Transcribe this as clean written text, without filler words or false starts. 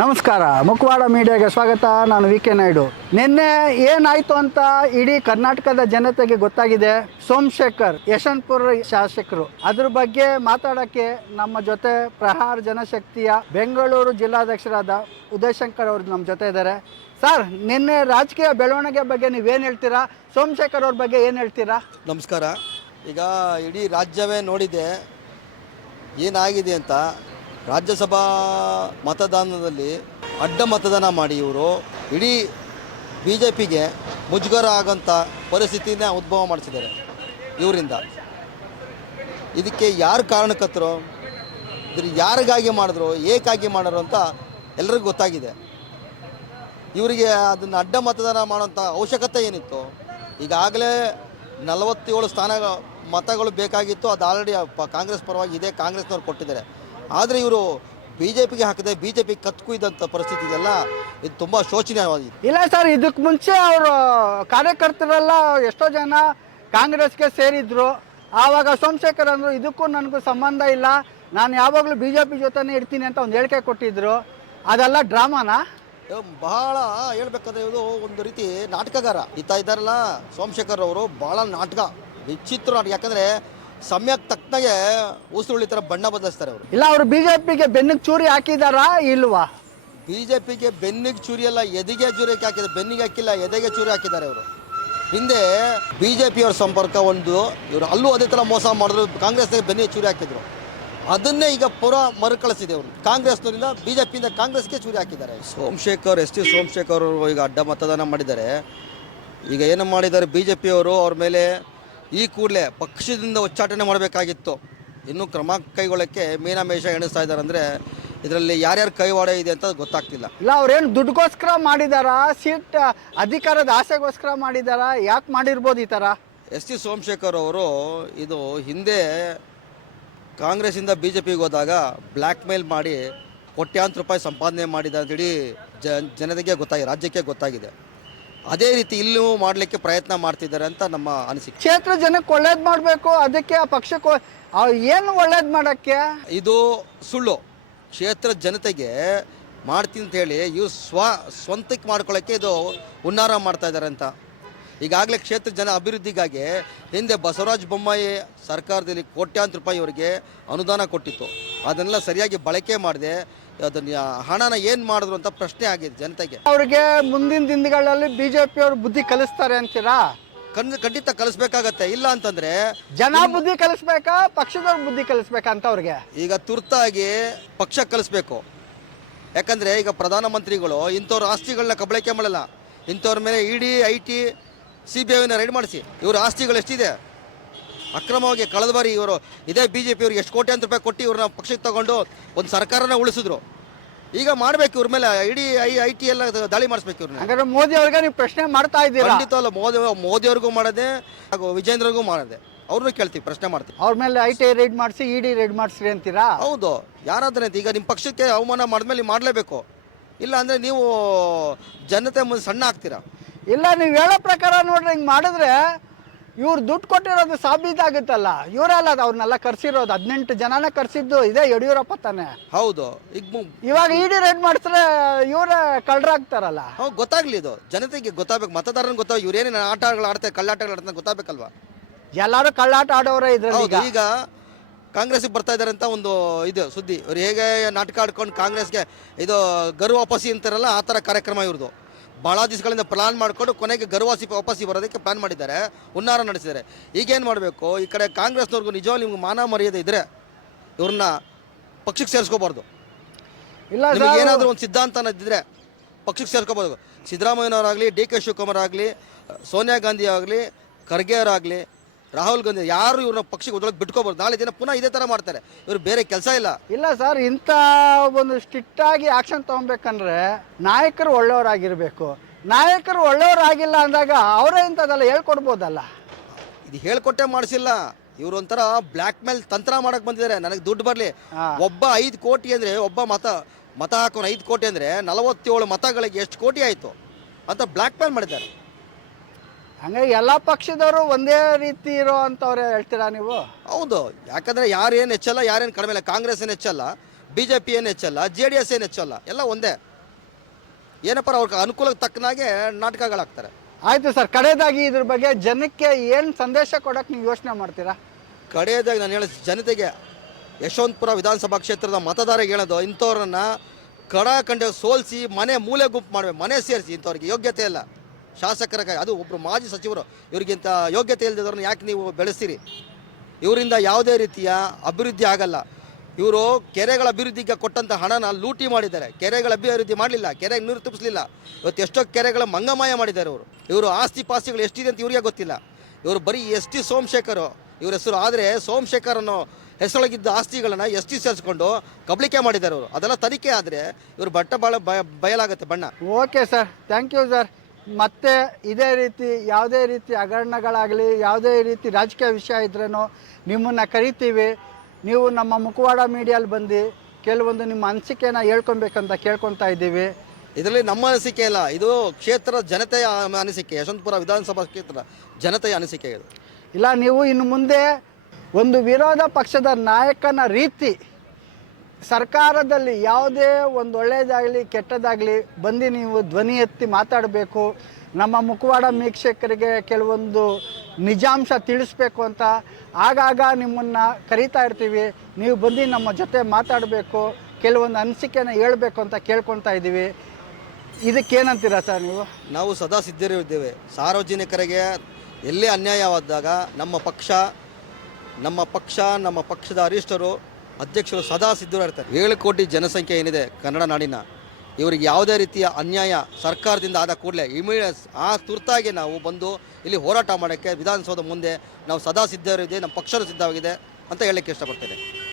ನಮಸ್ಕಾರ, ಮುಖವಾಡ ಮೀಡಿಯಾಗೆ ಸ್ವಾಗತ. ನಾನು ವಿ ಕೆ ನಾಯ್ಡು. ನಿನ್ನೆ ಏನಾಯಿತು ಅಂತ ಇಡೀ ಕರ್ನಾಟಕದ ಜನತೆಗೆ ಗೊತ್ತಾಗಿದೆ. ಸೋಮಶೇಖರ್ ಯಶವಂತಪುರ ಶಾಸಕರು, ಅದ್ರ ಬಗ್ಗೆ ಮಾತಾಡೋಕ್ಕೆ ನಮ್ಮ ಜೊತೆ ಪ್ರಹಾರ ಜನಶಕ್ತಿಯ ಬೆಂಗಳೂರು ಜಿಲ್ಲಾಧ್ಯಕ್ಷರಾದ ಉದಯಶಂಕರ್ ಅವರು ನಮ್ಮ ಜೊತೆ ಇದ್ದಾರೆ. ಸರ್, ನಿನ್ನೆ ರಾಜಕೀಯ ಬೆಳವಣಿಗೆ ಬಗ್ಗೆ ನೀವೇನು ಹೇಳ್ತೀರಾ? ಸೋಮಶೇಖರ್ ಅವ್ರ ಬಗ್ಗೆ ಏನು ಹೇಳ್ತೀರಾ? ನಮಸ್ಕಾರ. ಈಗ ಇಡೀ ರಾಜ್ಯವೇ ನೋಡಿದೆ ಏನಾಗಿದೆ ಅಂತ. ರಾಜ್ಯಸಭಾ ಮತದಾನದಲ್ಲಿ ಅಡ್ಡ ಮತದಾನ ಮಾಡಿ ಇವರು ಇಡೀ ಬಿ ಜೆ ಪಿಗೆ ಮುಜುಗರ ಆಗೋಂಥ ಪರಿಸ್ಥಿತಿನ ಉದ್ಭವ ಮಾಡಿಸಿದ್ದಾರೆ ಇವರಿಂದ. ಇದಕ್ಕೆ ಯಾರು ಕಾರಣಕರ್ತರು, ಇದ್ರ ಯಾರಿಗಾಗಿ ಮಾಡಿದ್ರು, ಏಕಾಗಿ ಮಾಡೋರು ಅಂತ ಎಲ್ರಿಗೂ ಗೊತ್ತಾಗಿದೆ. ಇವರಿಗೆ ಅದನ್ನು ಅಡ್ಡ ಮತದಾನ ಮಾಡೋಂಥ ಅವಶ್ಯಕತೆ ಏನಿತ್ತು? ಈಗಾಗಲೇ 47 ಸ್ಥಾನ ಮತಗಳು ಬೇಕಾಗಿತ್ತು. ಅದು ಆಲ್ರೆಡಿ ಕಾಂಗ್ರೆಸ್ ಪರವಾಗಿ ಇದೆ, ಕಾಂಗ್ರೆಸ್ನವ್ರು ಕೊಟ್ಟಿದ್ದಾರೆ. ಆದರೆ ಇವರು ಬಿ ಜೆ ಪಿಗೆ ಹಾಕಿದೆ, ಬಿ ಜೆ ಪಿಗೆ ಕತ್ಕೊಯ್ದಂಥ ಪರಿಸ್ಥಿತಿ ಇದೆಲ್ಲ, ಇದು ತುಂಬ ಶೋಚನೀಯವಾಗಿದೆ. ಇಲ್ಲ ಸರ್, ಇದಕ್ಕೆ ಮುಂಚೆ ಅವರು ಕಾರ್ಯಕರ್ತರೆಲ್ಲ ಎಷ್ಟೋ ಜನ ಕಾಂಗ್ರೆಸ್ಗೆ ಸೇರಿದ್ರು. ಆವಾಗ ಸೋಮಶೇಖರ್ ಅಂದರು, ಇದಕ್ಕೂ ನನಗೂ ಸಂಬಂಧ ಇಲ್ಲ, ನಾನು ಯಾವಾಗಲೂ ಬಿ ಜೆ ಪಿ ಜೊತೆನೇ ಇರ್ತೀನಿ ಅಂತ ಒಂದು ಹೇಳಿಕೆ ಕೊಟ್ಟಿದ್ರು. ಅದೆಲ್ಲ ಡ್ರಾಮಾನಾ? ಬಹಳ ಹೇಳ್ಬೇಕಂದ್ರೆ ಇದು ಒಂದು ರೀತಿ ನಾಟಕಗಾರ ಇದ್ದಾರಲ್ಲ ಸೋಮಶೇಖರ್ ಅವರು. ಭಾಳ ನಾಟಕ, ವಿಚಿತ್ರ ನಾಟಕ. ಯಾಕಂದರೆ ಸಮಯಕ್ಕೆ ತಕ್ಕನಾಗೆ ಉಸಿರುಳ್ಳಿ ಥರ ಬಣ್ಣ ಬದಲಿಸ್ತಾರೆ ಅವರು. ಇಲ್ಲ, ಅವರು ಬಿ ಜೆ ಪಿಗೆ ಬೆನ್ನಿಗೆ ಚೂರಿ ಹಾಕಿದಾರಾ ಇಲ್ವಾ? ಬಿ ಜೆ ಪಿಗೆ ಬೆನ್ನಿಗೆ ಚೂರಿ ಅಲ್ಲ, ಎದೆಗೆ ಚೂರಿ ಹಾಕಿದ್ದಾರೆ. ಬೆನ್ನಿಗೆ ಹಾಕಿಲ್ಲ, ಎದೆಗೆ ಚೂರಿ ಹಾಕಿದ್ದಾರೆ ಅವರು. ಹಿಂದೆ ಬಿ ಜೆ ಪಿಯವ್ರ ಸಂಪರ್ಕ ಒಂದು, ಇವರು ಅಲ್ಲೂ ಅದೇ ಥರ ಮೋಸ ಮಾಡಿದ್ರು, ಕಾಂಗ್ರೆಸ್ಗೆ ಬೆನ್ನಿಗೆ ಚೂರಿ ಹಾಕಿದ್ರು. ಅದನ್ನೇ ಈಗ ಪುರ ಮರುಕಳಿಸಿದೆ ಅವರು. ಕಾಂಗ್ರೆಸ್ನವರಿಂದ ಬಿ ಜೆ ಪಿಯಿಂದ ಕಾಂಗ್ರೆಸ್ಗೆ ಚೂರಿ ಹಾಕಿದ್ದಾರೆ. ಸೋಮಶೇಖರ್, ಎಸ್ ಟಿ ಸೋಮಶೇಖರ್ ಅವರು ಈಗ ಅಡ್ಡ ಮತದಾನ ಮಾಡಿದ್ದಾರೆ. ಈಗ ಏನು ಮಾಡಿದ್ದಾರೆ ಬಿ ಜೆ ಪಿಯವರು, ಅವ್ರ ಮೇಲೆ ಈ ಕೂಡಲೇ ಪಕ್ಷದಿಂದ ಉಚ್ಚಾಟನೆ ಮಾಡಬೇಕಾಗಿತ್ತು. ಇನ್ನೂ ಕ್ರಮ ಕೈಗೊಳ್ಳೋಕ್ಕೆ ಮೀನಾಮೇಷ ಎಣಿಸ್ತಾ ಇದ್ದಾರೆ. ಅಂದರೆ ಇದರಲ್ಲಿ ಯಾರ್ಯಾರು ಕೈವಾಡ ಇದೆ ಅಂತ ಗೊತ್ತಾಗ್ತಿಲ್ಲ. ಇಲ್ಲ, ಅವ್ರೇನು ದುಡ್ಡುಗೋಸ್ಕರ ಮಾಡಿದಾರಾ, ಸೀಟ್ ಅಧಿಕಾರದ ಆಸೆಗೋಸ್ಕರ ಮಾಡಿದಾರಾ? ಯಾಕೆ ಮಾಡಿರ್ಬೋದು ಈ ಥರ? ಎಸ್ ಟಿ ಸೋಮಶೇಖರ್ ಅವರು ಇದು ಹಿಂದೆ ಕಾಂಗ್ರೆಸ್ಸಿಂದ ಬಿ ಜೆ ಪಿಗೆ ಹೋದಾಗ ಬ್ಲ್ಯಾಕ್ ಮೇಲ್ ಮಾಡಿ ಕೋಟ್ಯಾಂತರ ರೂಪಾಯಿ ಸಂಪಾದನೆ ಮಾಡಿದ ಅಂತೇಳಿ ಜನತೆಗೆ ಗೊತ್ತಾಗಿದೆ, ರಾಜ್ಯಕ್ಕೆ ಗೊತ್ತಾಗಿದೆ. ಅದೇ ರೀತಿ ಇಲ್ಲೂ ಮಾಡಲಿಕ್ಕೆ ಪ್ರಯತ್ನ ಮಾಡ್ತಿದ್ದಾರೆ ಅಂತ ನಮ್ಮ ಅನಿಸಿಕೆ. ಕ್ಷೇತ್ರ ಜನಕ್ಕೆ ಒಳ್ಳೇದು ಮಾಡಬೇಕು, ಅದಕ್ಕೆ ಆ ಪಕ್ಷಕ್ಕೆ ಏನು ಒಳ್ಳೇದು ಮಾಡೋಕ್ಕೆ? ಇದು ಸುಳ್ಳು. ಕ್ಷೇತ್ರ ಜನತೆಗೆ ಮಾಡ್ತೀನಿ ಅಂತ ಹೇಳಿ ಇವು ಸ್ವಂತಕ್ಕೆ ಮಾಡ್ಕೊಳ್ಳೋಕ್ಕೆ ಇದು ಹುನ್ನಾರ ಮಾಡ್ತಾ ಇದ್ದಾರೆ ಅಂತ. ಈಗಾಗಲೇ ಕ್ಷೇತ್ರ ಜನ ಅಭಿವೃದ್ಧಿಗಾಗಿ ಹಿಂದೆ ಬಸವರಾಜ ಬೊಮ್ಮಾಯಿ ಸರ್ಕಾರದಲ್ಲಿ ಕೋಟ್ಯಾಂತರ ರೂಪಾಯಿ ಇವರಿಗೆ ಅನುದಾನ ಕೊಟ್ಟಿತ್ತು. ಅದನ್ನೆಲ್ಲ ಸರಿಯಾಗಿ ಬಳಕೆ ಮಾಡಿದೆ, ಅದನ್ನ ಹಣನ ಏನು ಮಾಡಿದ್ರು ಅಂತ ಪ್ರಶ್ನೆ ಆಗಿದೆ ಜನತೆಗೆ. ಅವ್ರಿಗೆ ಮುಂದಿನ ದಿನಗಳಲ್ಲಿ ಬಿ ಜೆ ಪಿಯವರು ಬುದ್ಧಿ ಕಲಿಸ್ತಾರೆ ಅಂತೀರಾ? ಖಂಡಿತ ಕಲಿಸ್ಬೇಕಾಗತ್ತೆ. ಇಲ್ಲ ಅಂತಂದರೆ ಜನ ಬುದ್ಧಿ ಕಲಿಸ್ಬೇಕಾ, ಪಕ್ಷದವ್ರ ಬುದ್ಧಿ ಕಲಿಸ್ಬೇಕಾ ಅಂತ ಅವ್ರಿಗೆ? ಈಗ ತುರ್ತಾಗಿ ಪಕ್ಷ ಕಲಿಸ್ಬೇಕು. ಯಾಕಂದರೆ ಈಗ ಪ್ರಧಾನಮಂತ್ರಿಗಳು ಇಂಥವ್ರ ಆಸ್ತಿಗಳನ್ನ ಕಬಳಕೆ ಮಾಡಲ್ಲ. ಇಂಥವ್ರ ಮೇಲೆ ಇಡಿ, ಐ ಟಿ, ಸಿ ಬಿ ಐನ ರೈಡ್ ಮಾಡಿಸಿ. ಇವ್ರ ಆಸ್ತಿಗಳು ಎಷ್ಟಿದೆ ಅಕ್ರಮವಾಗಿ. ಕಳೆದ ಬಾರಿ ಇವರು ಇದೇ ಬಿ ಜೆ ಪಿ ಅವ್ರಿಗೆ ಎಷ್ಟು ಕೋಟ್ಯಾಂತರ ರೂಪಾಯಿ ಕೊಟ್ಟು ಇವ್ರನ್ನ ಪಕ್ಷಕ್ಕೆ ತಗೊಂಡು ಒಂದು ಸರ್ಕಾರನ ಉಳಿಸಿದ್ರು. ಈಗ ಮಾಡಬೇಕು ಇವ್ರ ಮೇಲೆ ಇಡೀ ಐ ಟಿ ಎಲ್ಲ ದಾಳಿ ಮಾಡಿಸ್ಬೇಕು ಇವ್ರನ್ನ. ಹಾಗಾದ್ರೆ ಮೋದಿ ಅವ್ರಿಗೆ ನೀವು ಪ್ರಶ್ನೆ ಮಾಡ್ತಾ ಇದ್ದೀರಾ? ಖಂಡಿತ ಅಲ್ಲ. ಮೋದಿಯವ್ರಿಗೂ ಮಾಡೋದೆ, ಹಾಗೂ ವಿಜೇಂದ್ರಗೂ ಮಾಡೋದೆ. ಅವ್ರನ್ನೂ ಕೇಳ್ತೀವಿ, ಪ್ರಶ್ನೆ ಮಾಡ್ತೀವಿ. ಅವ್ರ ಮೇಲೆ ಐ ಟಿ ರೈಡ್ ಮಾಡಿಸಿ, ಇಡಿ ರೈಡ್ ಮಾಡಿಸ್ರಿ ಅಂತೀರಾ? ಹೌದು. ಯಾರಾದ್ರೆ ಈಗ ನಿಮ್ಮ ಪಕ್ಷಕ್ಕೆ ಅವಮಾನ ಮಾಡಿದ್ಮೇಲೆ ನೀವು ಮಾಡಲೇಬೇಕು. ಇಲ್ಲ ಅಂದರೆ ನೀವು ಜನತೆ ಮುಂದೆ ಸಣ್ಣ ಆಗ್ತೀರಾ. ಇಲ್ಲ, ನೀವು ಹೇಳೋ ಪ್ರಕಾರ ನೋಡ್ರಿ, ಹಿಂಗೆ ಮಾಡಿದ್ರೆ ಇವ್ರು ದುಡ್ಡು ಕೊಟ್ಟಿರೋದು ಸಾಬೀತಾಗುತ್ತಲ್ಲ. ಇವರಲ್ಲ ಅವ್ರನ್ನೆಲ್ಲ ಕರ್ಸಿರೋದು, 18 ಜನನೇ ಕರ್ಸಿದ್ದು ಇದೇ ಯಡಿಯೂರಪ್ಪ ತಾನೆ. ಹೌದು. ಇವಾಗ ಇಡಿ ರೇಡ್ ಮಾಡಿಸಿದ್ರೆ ಇವರೇ ಕಳ್ಳರಾಗ್ತಾರಲ್ಲ. ಹೌದು, ಗೊತ್ತಾಗ್ಲಿ. ಇದು ಜನತೆಗೆ ಗೊತ್ತಾಗಬೇಕು, ಮತದಾರನ ಗೊತ್ತಾಗ. ಇವ್ರೇನೇನು ಆಟಗಳು ಆಡ್ತಾರೆ, ಕಳ್ಳಾಟಗಳು ಆಡ್ತಾರೆ ಗೊತ್ತಾಗಬೇಕಲ್ವಾ? ಎಲ್ಲರೂ ಕಳ್ಳಾಟ ಆಡೋರೇ ಇದ್ರಲ್ಲಿ. ಈಗ ಕಾಂಗ್ರೆಸ್ಗೆ ಬರ್ತಾ ಇದ್ದಾರೆ ಅಂತ ಒಂದು ಇದು ಸುದ್ದಿ. ಇವ್ರು ಹೇಗೆ ನಾಟಕ ಆಡ್ಕೊಂಡು ಕಾಂಗ್ರೆಸ್ಗೆ ಇದು ಗರು ವಾಪಸಿ ಅಂತಾರಲ್ಲ, ಆ ಥರ ಕಾರ್ಯಕ್ರಮ ಇವ್ರದ್ದು. ಭಾಳ ದಿವಸಗಳಿಂದ ಪ್ಲಾನ್ ಮಾಡಿಕೊಂಡು ಕೊನೆಗೆ ವಾಪಸಿ ಬರೋದಕ್ಕೆ ಪ್ಲಾನ್ ಮಾಡಿದ್ದಾರೆ, ಹುನ್ನಾರ ನಡೆಸಿದ್ದಾರೆ. ಈಗೇನು ಮಾಡಬೇಕು, ಈ ಕಡೆ ಕಾಂಗ್ರೆಸ್ನವ್ರಿಗೂ ನಿಜವಾಗ್ಲೂ ನಿಮ್ಗೆ ಮಾನ ಮರ್ಯಾದೆ ಇದ್ದರೆ ಇವ್ರನ್ನ ಪಕ್ಷಕ್ಕೆ ಸೇರಿಸ್ಕೋಬಾರ್ದು. ಇಲ್ಲ, ಏನಾದರೂ ಒಂದು ಸಿದ್ಧಾಂತ ಅನ್ನೋದಿದ್ರೆ ಪಕ್ಷಕ್ಕೆ ಸೇರ್ಕೋಬೋದು. ಸಿದ್ದರಾಮಯ್ಯನವರಾಗಲಿ, ಡಿ ಕೆ ಶಿವಕುಮಾರ್ ಆಗಲಿ, ಸೋನಿಯಾ ಗಾಂಧಿ ಆಗಲಿ, ಖರ್ಗೆ ಅವರಾಗಲಿ, ರಾಹುಲ್ ಗಾಂಧಿ, ಯಾರು ಇವ್ರನ್ನ ಪಕ್ಷಕ್ಕೆ ಒದೊಳಗೆ ಬಿಟ್ಕೋಬಾರ್ದು. ನಾಳೆ ದಿನ ಪುನಃ ಇದೇ ಥರ ಮಾಡ್ತಾರೆ. ಇವ್ರು ಬೇರೆ ಕೆಲಸ ಇಲ್ಲ. ಇಲ್ಲ ಸರ್, ಇಂಥ ಒಂದು ಸ್ಟ್ರಿಕ್ಟಾಗಿ ಆ್ಯಕ್ಷನ್ ತೊಗೊಬೇಕಂದ್ರೆ ನಾಯಕರು ಒಳ್ಳೆಯವರಾಗಿರಬೇಕು. ನಾಯಕರು ಒಳ್ಳೆಯವರಾಗಿಲ್ಲ ಅಂದಾಗ ಅವರೇ ಇಂಥದ್ದೆಲ್ಲ ಹೇಳ್ಕೊಡ್ಬೋದಲ್ಲ. ಇದು ಹೇಳ್ಕೊಟ್ಟೆ ಮಾಡಿಸಿಲ್ಲ. ಇವರು ಒಂಥರ ಬ್ಲ್ಯಾಕ್ ಮೇಲ್ ತಂತ್ರ ಮಾಡಕ್ಕೆ ಬಂದಿದ್ದಾರೆ. ನನಗೆ ದುಡ್ಡು ಬರಲಿ, ಒಬ್ಬ 5 ಕೋಟಿ ಅಂದರೆ, ಒಬ್ಬ ಮತ ಹಾಕೋನು 5 ಕೋಟಿ ಅಂದರೆ 47 ಮತಗಳಿಗೆ ಎಷ್ಟು ಕೋಟಿ ಆಯಿತು ಅಂತ ಬ್ಲ್ಯಾಕ್ ಮೇಲ್ ಮಾಡಿದ್ದಾರೆ. ಹಂಗಾಗಿ ಎಲ್ಲ ಪಕ್ಷದವರು ಒಂದೇ ರೀತಿ ಇರೋ ಅಂತವ್ರೆ ಹೇಳ್ತೀರಾ ನೀವು? ಹೌದು. ಯಾಕಂದರೆ ಯಾರೇನು ಹೆಚ್ಚಲ್ಲ, ಯಾರೇನು ಕಡಿಮೆ ಇಲ್ಲ. ಕಾಂಗ್ರೆಸ್ ಏನು ಹೆಚ್ಚಲ್ಲ, BJP ಏನು ಹೆಚ್ಚಲ್ಲ, JDS ಏನು ಹೆಚ್ಚಲ್ಲ, ಎಲ್ಲ ಒಂದೇ. ಏನಪ್ಪ ಅವ್ರಿಗೆ ಅನುಕೂಲಕ್ಕೆ ತಕ್ಕನಾಗೆ ನಾಟಕಗಳಾಗ್ತಾರೆ. ಆಯಿತು ಸರ್, ಕಡೆಯದಾಗಿ ಇದ್ರ ಬಗ್ಗೆ ಜನಕ್ಕೆ ಏನು ಸಂದೇಶ ಕೊಡೋಕ್ಕೆ ನೀವು ಯೋಚನೆ ಮಾಡ್ತೀರಾ? ಕಡೆಯದಾಗಿ ನಾನು ಹೇಳೋ ಜನತೆಗೆ, ಯಶವಂತಪುರ ವಿಧಾನಸಭಾ ಕ್ಷೇತ್ರದ ಮತದಾರರಿಗೆ ಹೇಳೋದು, ಇಂಥವ್ರನ್ನ ಕಡಾಖಂಡ ಸೋಲಿಸಿ ಮನೆ ಮೂಲೆ ಗುಂಪು ಮಾಡಬೇಕು, ಮನೆ ಸೇರಿಸಿ. ಇಂಥವ್ರಿಗೆ ಯೋಗ್ಯತೆ ಇಲ್ಲ ಶಾಸಕರ ಅದು ಒಬ್ಬರು ಮಾಜಿ ಸಚಿವರು, ಇವ್ರಿಗಿಂತ ಯೋಗ್ಯತೆ ಇಲ್ಲದವ್ರನ್ನ ಯಾಕೆ ನೀವು ಬೆಳೆಸ್ತೀರಿ? ಇವರಿಂದ ಯಾವುದೇ ರೀತಿಯ ಅಭಿವೃದ್ಧಿ ಆಗಲ್ಲ. ಇವರು ಕೆರೆಗಳ ಅಭಿವೃದ್ಧಿಗೆ ಕೊಟ್ಟಂಥ ಹಣನ ಲೂಟಿ ಮಾಡಿದ್ದಾರೆ. ಕೆರೆಗಳ ಅಭಿವೃದ್ಧಿ ಮಾಡಲಿಲ್ಲ, ಕೆರೆಗೆ ನೀರು ತುಂಬಿಸಲಿಲ್ಲ. ಇವತ್ತು ಎಷ್ಟೋ ಕೆರೆಗಳ ಮಂಗಮಾಯ ಮಾಡಿದ್ದಾರೆ ಇವರು ಆಸ್ತಿ ಪಾಸ್ತಿಗಳು ಎಷ್ಟಿದೆ ಅಂತ ಇವರಿಗೆ ಗೊತ್ತಿಲ್ಲ. ಇವರು ಬರೀ ST ಸೋಮಶೇಖರ್ ಇವ್ರ ಹೆಸರು, ಆದರೆ ಸೋಮಶೇಖರ್ ಅನ್ನೋ ಹೆಸರೊಳಗಿದ್ದ ಆಸ್ತಿಗಳನ್ನು ST ಸೇರಿಸ್ಕೊಂಡು ಕಬಳಿಕೆ ಮಾಡಿದ್ದಾರೆ ಅವರು. ಅದೆಲ್ಲ ತನಿಖೆ ಆದರೆ ಇವರು ಬಯಲಾಗುತ್ತೆ ಬಣ್ಣ. Okay sir, thank you sir. ಮತ್ತೆ ಇದೇ ರೀತಿ ಯಾವುದೇ ರೀತಿ ಹಗರಣಗಳಾಗಲಿ, ಯಾವುದೇ ರೀತಿ ರಾಜಕೀಯ ವಿಷಯ ಇದ್ರೂ ನಿಮ್ಮನ್ನು ಕರಿತೀವಿ. ನೀವು ನಮ್ಮ ಮುಖವಾಡ ಮೀಡಿಯಲ್ಲಿ ಬಂದು ಕೆಲವೊಂದು ನಿಮ್ಮ ಅನಿಸಿಕೆನ ಹೇಳ್ಕೊಬೇಕಂತ ಕೇಳ್ಕೊತಾ ಇದ್ದೀವಿ. ಇದರಲ್ಲಿ ನಮ್ಮ ಅನಿಸಿಕೆ ಇಲ್ಲ, ಇದು ಕ್ಷೇತ್ರದ ಜನತೆಯ ಅನಿಸಿಕೆ, ಯಶವಂತಪುರ ವಿಧಾನಸಭಾ ಕ್ಷೇತ್ರದ ಜನತೆಯ ಅನಿಸಿಕೆ ಇದು. ಇಲ್ಲ, ನೀವು ಇನ್ನು ಮುಂದೆ ಒಂದು ವಿರೋಧ ಪಕ್ಷದ ನಾಯಕನ ರೀತಿ ಸರ್ಕಾರದಲ್ಲಿ ಯಾವುದೇ ಒಂದು ಒಳ್ಳೆಯದಾಗಲಿ ಕೆಟ್ಟದಾಗಲಿ ಬಂದು ನೀವು ಧ್ವನಿ ಎತ್ತಿ ಮಾತಾಡಬೇಕು. ನಮ್ಮ ಮುಖವಾಡ ವೀಕ್ಷಕರಿಗೆ ಕೆಲವೊಂದು ನಿಜಾಂಶ ತಿಳಿಸ್ಬೇಕು ಅಂತ ಆಗಾಗ ನಿಮ್ಮನ್ನು ಕರೀತಾ ಇರ್ತೀವಿ. ನೀವು ಬಂದು ನಮ್ಮ ಜೊತೆ ಮಾತಾಡಬೇಕು, ಕೆಲವೊಂದು ಅನಿಸಿಕೆನ ಹೇಳ್ಬೇಕು ಅಂತ ಕೇಳ್ಕೊತಾ ಇದ್ದೀವಿ. ಇದಕ್ಕೇನಂತೀರಾ ಸರ್ ನೀವು? ನಾವು ಸದಾ ಸಿದ್ಧರಿದ್ದೇವೆ. ಸಾರ್ವಜನಿಕರಿಗೆ ಎಲ್ಲೇ ಅನ್ಯಾಯವಾದಾಗ ನಮ್ಮ ಪಕ್ಷದ ವರಿಷ್ಠರು, ಅಧ್ಯಕ್ಷರು ಸದಾ ಸಿದ್ಧರಿರ್ತಾರೆ. 7 ಕೋಟಿ ಜನಸಂಖ್ಯೆ ಏನಿದೆ ಕನ್ನಡ ನಾಡಿನ, ಇವರಿಗೆ ಯಾವುದೇ ರೀತಿಯ ಅನ್ಯಾಯ ಸರ್ಕಾರದಿಂದ ಆದ ಕೂಡಲೇ ಆ ತುರ್ತಾಗಿ ನಾವು ಬಂದು ಇಲ್ಲಿ ಹೋರಾಟ ಮಾಡೋಕ್ಕೆ ವಿಧಾನಸೌಧ ಮುಂದೆ ನಾವು ಸದಾ ಸಿದ್ಧರಿದ್ದೇವೆ. ನಮ್ಮ ಪಕ್ಷನೂ ಸಿದ್ಧವಾಗಿದೆ ಅಂತ ಹೇಳಕ್ಕೆ ಇಷ್ಟಪಡ್ತೇನೆ.